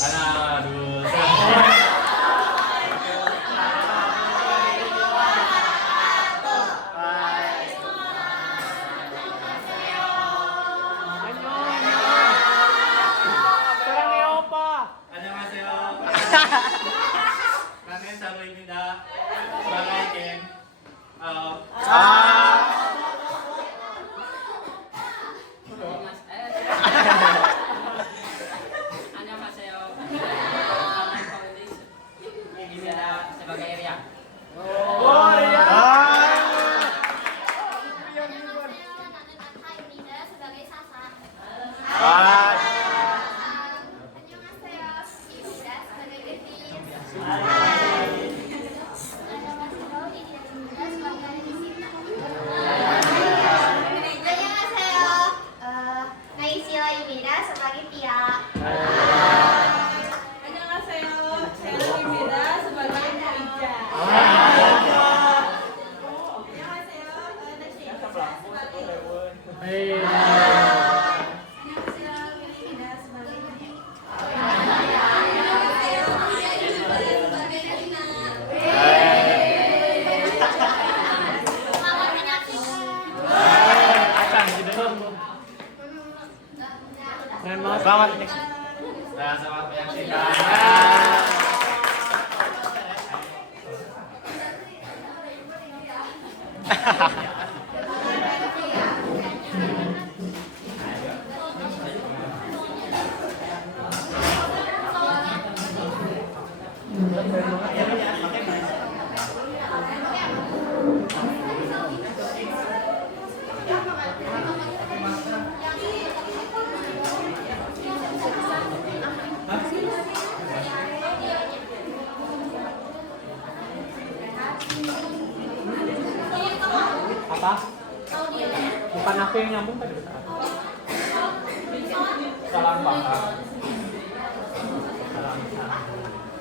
하나, 둘, 셋. 안녕하세요. 나는 자로입니다. sebagai geng. Annyeonghaseyo. Ini ada sebagai Ria. Selamat menyaksikan. Selamat menyaksikan. Apa? Bukan aku yang nyambung tadi. Salam bakar.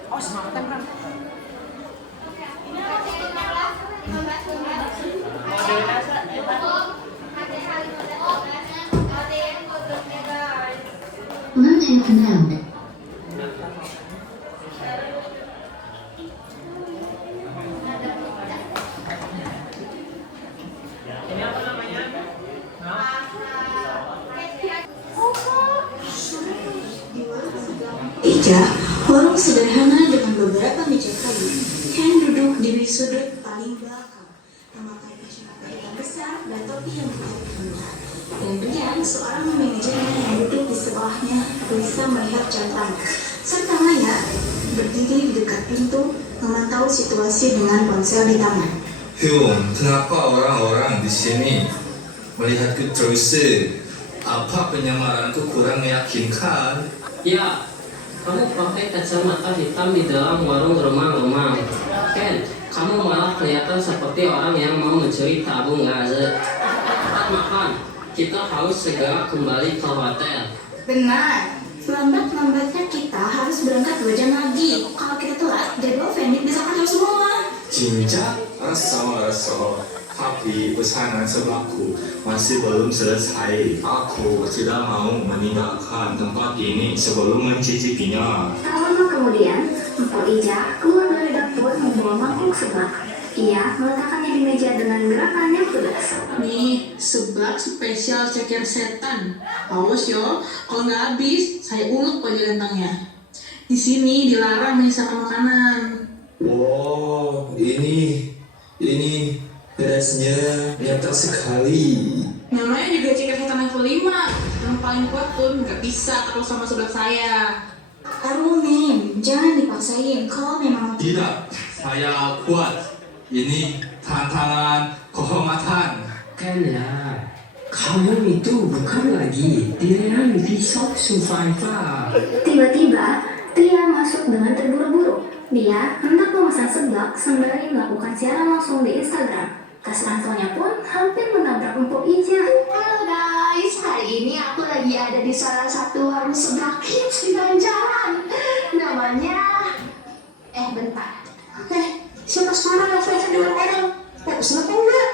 Oh, semangat kan? Learn and command. Ini apa namanya? Ija, warung sederhana dengan beberapa meja kayu. Ken duduk di sudut paling belakang, memakai kacamata hitam besar dan topi yang berwarna rendah. Kemudian, seorang manajernya yang duduk di sebelahnya bisa melihat jantannya, serta Maya berdiri di dekat pintu, memantau situasi dengan ponsel di tangan. Hyun, kenapa orang-orang di sini melihat terus apa penyamaranku kurang meyakinkan? Ya, kamu pakai kacamata hitam di dalam warung remang-remang. Ken, kamu malah kelihatan seperti orang yang mau mencuri tabung gas. Cepat makan, kita harus segera kembali ke hotel. Benar, lambat-lambatnya kita harus berangkat 2 jam lagi. Kalau kita telat, jadwal Fendik bisa kacau semua. 진짜? 알았어. Tapi pesanan sebelahku masih belum selesai. Aku tidak mau meninggalkan tempat ini sebelum mencicipinya. Tak lama kemudian, Mpok Ija keluar dari dapur membawa mangkuk seblak. Ia meletakkannya di meja dengan gerakan yang tegas. Nih, seblak spesial ceker setan. Awas yo, kalau nggak habis, saya ulek baju kentangnya. Di sini dilarang menyisakan makanan. Wow, ini pedasnya nyata sekali. Namanya juga ceker setan level 5. Yang paling kuat pun nggak bisa terus sama seblak saya. Arumin, jangan dipaksain. Kalau memang Tidak, saya kuat. Ini tantangan kehormatan. Kenlah, kamu itu bukan lagi pilihan Bishop Survivor. Tiba-tiba, Tia masuk dengan terburu-buru. Dia hendak memesan seblak sembari melakukan siaran langsung di Instagram. Tas ranselnya pun hampir menabrak Mpok Ija. halo guys, hari ini aku lagi ada di salah satu warung seblak hits di Banjaran. Namanya... bentar. Siapa sekarang yang fashion di warung? Pesen apa enggak?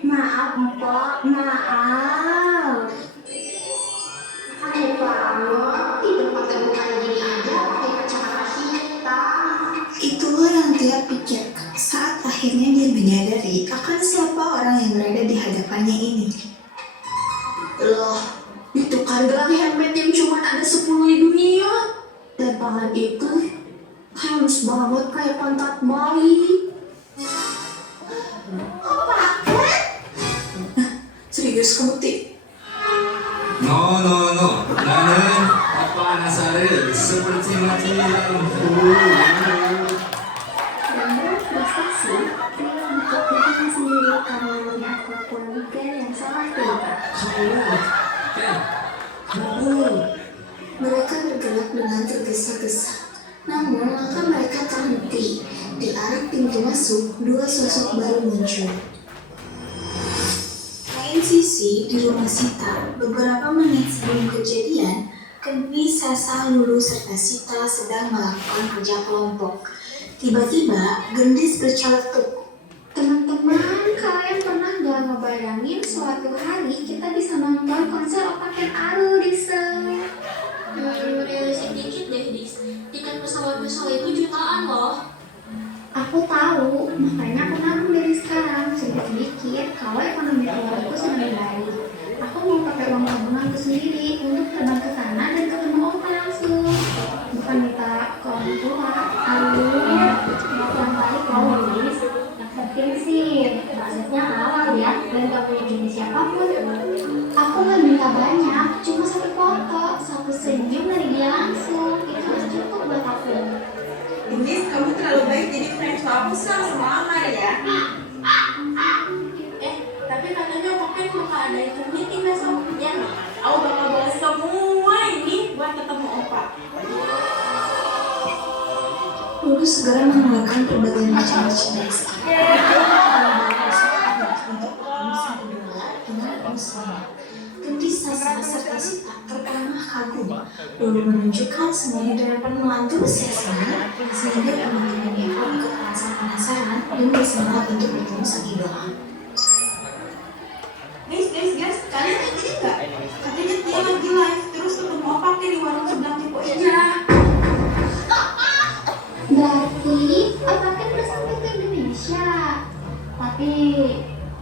Maaf, Mpok, maaf. caranya ini. Loh, itu kan gelang handmade yang cuma ada 10 di dunia. Dan tangan itu halus banget kayak pantat bayi. Oh, pakai? Serius kamu, Ti? No, nanen apa nasaret seperti mati lampu. Dan menurut prestasi, pria buka dirinya sendiri karena melihat kelakuan weekend yang sangat terluka. Mereka bergerak dengan tergesa-gesa. Namun langkah mereka terhenti. Di arah pintu masuk, dua sosok baru muncul. Lain sisi, di rumah Sita, beberapa menit sebelum kejadian, Kenwi, Sasa, Lulu, serta Sita sedang melakukan kerja kelompok. Tiba-tiba, Gendis berceletuk. Teman-teman, kalian pernah gak ngebayangin suatu hari kita bisa nonton konser Opaken Aru di Seoul? Realistik dikit deh, Dis. Tiket pesawat besok itu jutaan loh. Aku tahu, makanya aku nabung dari sekarang sedikit-sedikit kalau ekonomi keluargaku sedang baik. Aku mau pakai uang tabunganku sendiri untuk terbang ke sana dan ketemu opa langsung. Bukan minta ke orang tua. Aduh, yang baik loh, Lis. Yang penting sih, budgetnya halal ya, dan gak punya jenis siapapun. Aku gak minta banyak, cuma satu foto, satu senyum dari dia langsung. Itu sudah cukup buat aku. Gendis, kamu terlalu baik jadi friends aku sama Amar ya. Tapi katanya Opaken bakal ada ikut meeting besok. Ya, aku bakal balas semua ini buat ketemu Opa. Lulu segera mengeluarkan berbagai macam merchandise. Gendis, Sasa, serta Sita terperangah kagum. Lulu menunjukkan semuanya dengan penuh antusiasme, sehingga teman-temannya pun ikut merasa penasaran dan bersemangat untuk bertemu sang idola. Guys, kalian ini enggak? Katanya dia lagi live terus ketemu Opaken di warung sebelah tipe aja. Berarti Opaken udah sampai ke Indonesia. Tapi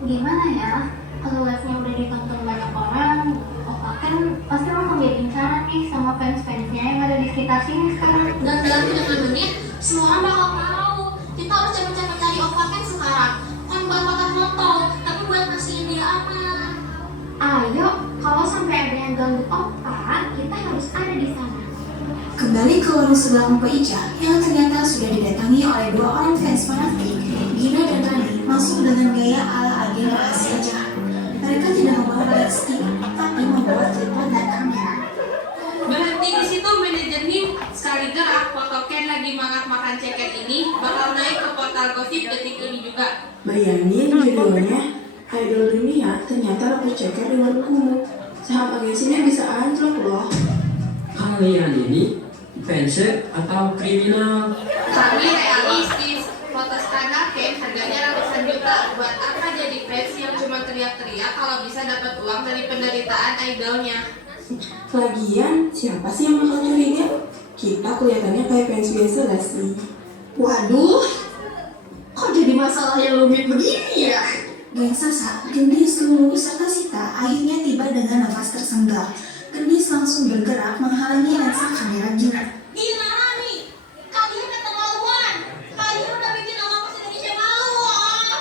gimana ya? Kalau live-nya udah ditonton banyak orang, Opaken pasti langsung jadi incaran nih sama fans-fansnya yang ada di sekitar sini sekarang. Dan dalam hitungan menit, semua orang bakal tahu. Kita harus cepet-cepet cari Opaken sekarang. Bukan buat makan foto, tapi buat bersihin dia aman. Ayo, kalau sampai ada yang ganggu Opa, kita harus ada di sana. Kembali ke warung sebelah Mpo Ija yang ternyata sudah didatangi oleh dua orang fans fanatik, Gina dan Rani, masuk dengan gaya ala agen rahasia jahat. Mereka tidak membawa lightstick, tapi membawa tripod dan kamera. Berhenti di situ manajer nih. Sekali gerak foto Ken lagi makan ceket ini bakal naik ke portal gosip detik ini juga. Bayangin judulnya, idol dunia ternyata rambut ceker di warungku. Saham agensinya bisa anjlok loh. Kalian ini fans atau kriminal? Kami realistis. Foto skandal Ken harganya ratusan juta. Buat apa jadi fans yang cuma teriak-teriak kalau bisa dapat uang dari penderitaan idolnya? Lagian, siapa sih yang bakal curiga? Kita kelihatannya kayak fans biasa gak sih? Waduh, kok jadi masalah yang rumit begini ya? Geng Sasa, Gendis, Lulu, serta Sita akhirnya tiba dengan nafas tersenggah. Gendis langsung bergerak menghalangi lensa kamera Gina. Gina, Rani, kalian keterlaluan. Kalian udah bikin nama Pos Indonesia malu loh.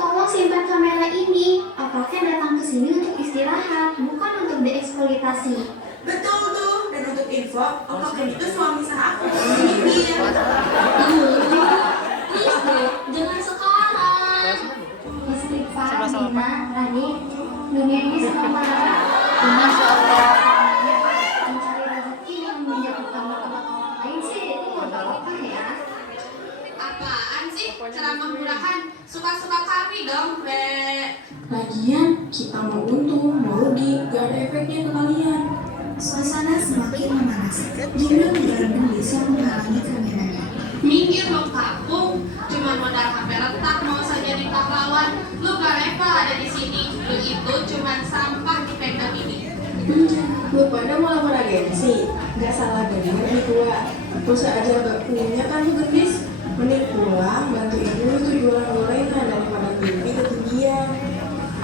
Tolong simpan kamera ini. Opaken datang ke sini untuk istirahat, bukan untuk dieksploitasi. Betul tuh. Dan untuk info, Opaken itu suami sah aku. Ini dia. Please deh, jangan sekarang. Istighfar, Gina, Rani, dunia ini sementara. Masya Allah. Mencari rezeki yang menjatuhkan martabat orang lain sih, itu gak apa-apa ya. Apaan sih? Ceramah murahan. Suka-suka kami dong, Bre. Lagian, kita mau untung, mau rugi, gak ada efeknya ke kalian. Suasana semakin memanas. Gina mendorong Gendis yang menghalangi kameranya. Minggir dong kampung, cuma modal HP retak mau saja di pahlawan. Lu gak level ada di sini. Lu itu cuma sampah di fandom ini. Lu pada mau lapor agensi? Gak salah dengar nih gua. Pulsa aja gak punya kan lu Gendis? Mending pulang, bantu ibu tuh jualan gorengan daripada TV ketinggian.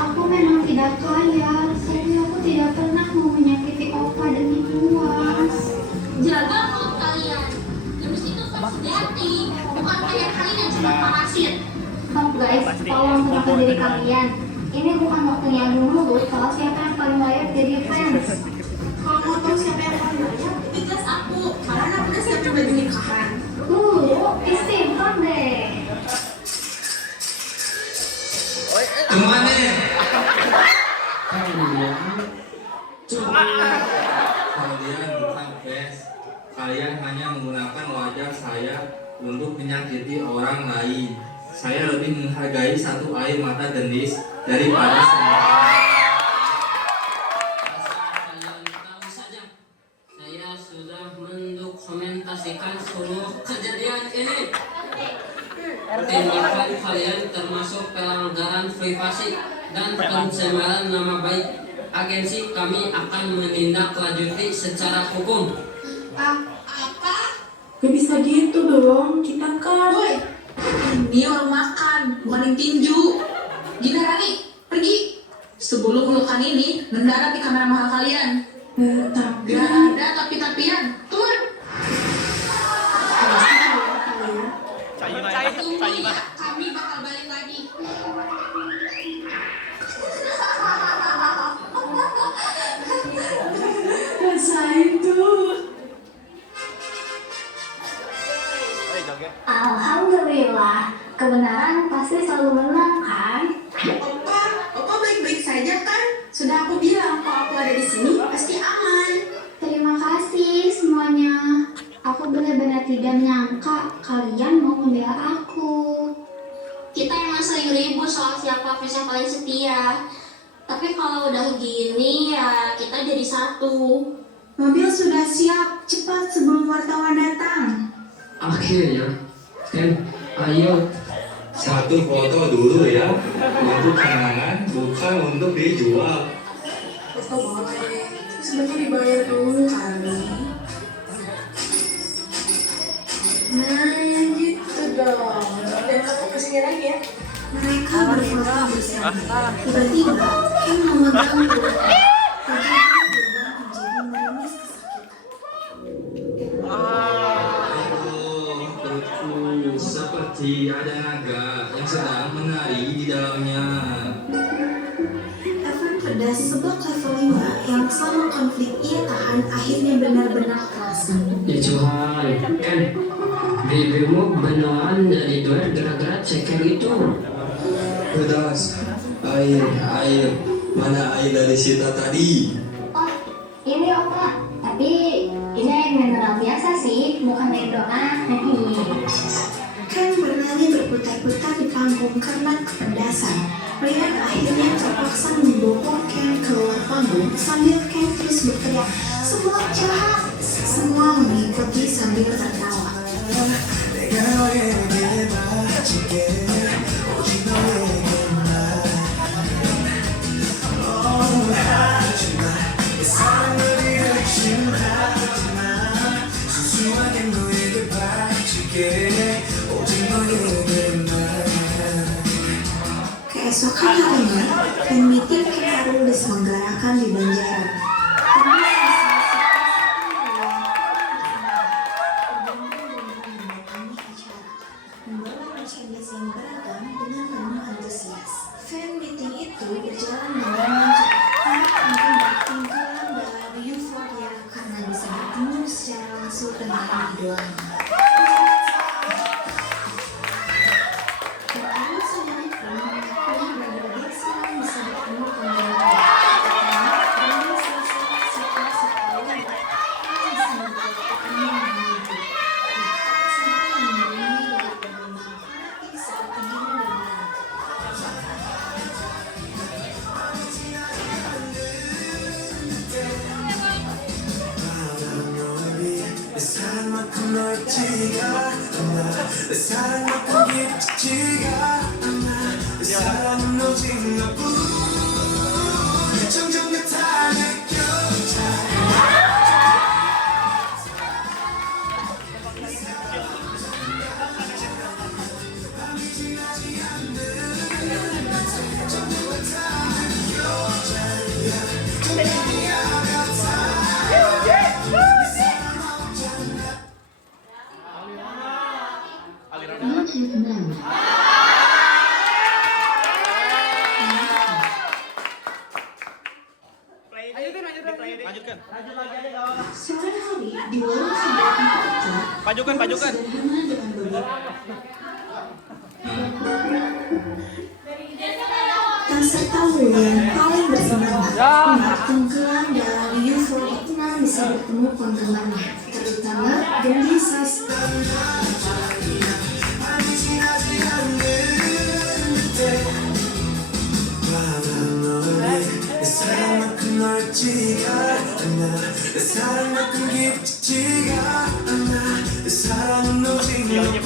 Aku memang tidak kaya, tapi aku tidak pernah mau menyakiti Opa demi uang. Jaga mulut kalian. Gadis itu sejati, bukan kayak kalian yang cuma parasit. Oh guys, tolong tenangkan diri kalian. Ini bukan waktunya adu mulut soal siapa yang paling layak jadi fans. Kalau mau tahu siapa yang paling banyak, jelas aku. Karena aku udah siapin baju nikahan. Disimpan deh. Kemana? Kalian bukan fans. Kalian hanya menggunakan wajah saya untuk menyakiti orang lain. Saya lebih menghargai satu air mata gendis daripada semua. Kalian tahu saja, saya sudah mendokumentasikan seluruh kejadian ini. Tindakan kalian termasuk pelanggaran privasi dan pencemaran nama baik agensi. Kami akan menindaklanjuti secara hukum. Apa? Gak bisa gitu dong, kita kan. Woi, ini orang makan, bukan yang tinju. Gina Rani, pergi. Sebelum pelukan ini mendarat di kamera mahal kalian. Tapi Gak ada tapi-tapian. Turun. Tunggu ya, kami bakal balik lagi. rasain tuh. Alhamdulillah, kebenaran pasti selalu menang kan? Opa baik-baik saja kan? Sudah aku bilang kalau aku ada di sini pasti aman. Terima kasih semuanya. Aku benar-benar tidak menyangka kalian mau membela aku. Kita emang sering ribut soal siapa fans yang paling setia. Tapi kalau udah gini ya kita jadi satu. Mobil sudah siap, cepat sebelum wartawan datang. Akhirnya, ayo. Satu foto dulu ya, untuk kenangan, bukan untuk dijual. Foto boleh, sebenarnya dibayar dulu kali. Nah gitu dong. Dan aku kesini lagi ya. Mereka berfoto bersama. Tiba-tiba, Ken memegang perut. Wajahnya berubah menjadi menangis kesakitan. Perutku seperti ada naga yang sedang menari di dalamnya. Evan pedas seblak level 5 yang selama konflik ia tahan akhirnya benar-benar terasa. Ya Tuhan, BBmu beneran dari duet gara-gara ceker itu. Pedas, air, mana air dari Sita tadi? Oh, ini Opa. Tapi ini air mineral biasa sih, bukan air doa. Ken berlari berputar-putar di panggung karena kepedasan. Ryan akhirnya terpaksa membopong Ken keluar panggung sambil Ken terus berteriak, "Seblak jahat!" Semua mengikuti sambil tertawa. Keesokan harinya, fan meeting Ken Arul diselenggarakan di Banjaran. Membawa merchandise yang beragam dengan penuh antusias. Fan meeting itu berjalan dengan lancar. Para penonton berkumpulan dalam euforia karena bisa bertemu secara langsung dengan idolanya. Arul sendiri pun mengakui bahwa dia senang bisa bertemu penggemar. Dan dia selesai situasi tahun bisa membuat pertandingan menuju. Sampai mengiringi dari penggemar fanatik saat ingin bermain. 사랑만큼 넓지가 않아 내 사랑만큼 깊지가 않아 내 사랑은 오직 너뿐 점점 더 다 느껴져 밤이 지나지 않는 점점 더 다 Sore hari di warung sebelah tempat Ica, warung sederhana dengan beberapa kasih tahu yang paling bersemangat umat tenggelam dalam euforia tenang bisa bertemu penggemarnya, terutama Gendisas. 내 사랑만큼 넓지가 않아 내 사랑만큼 깊지가 않아 내 사랑은 오직 너뿐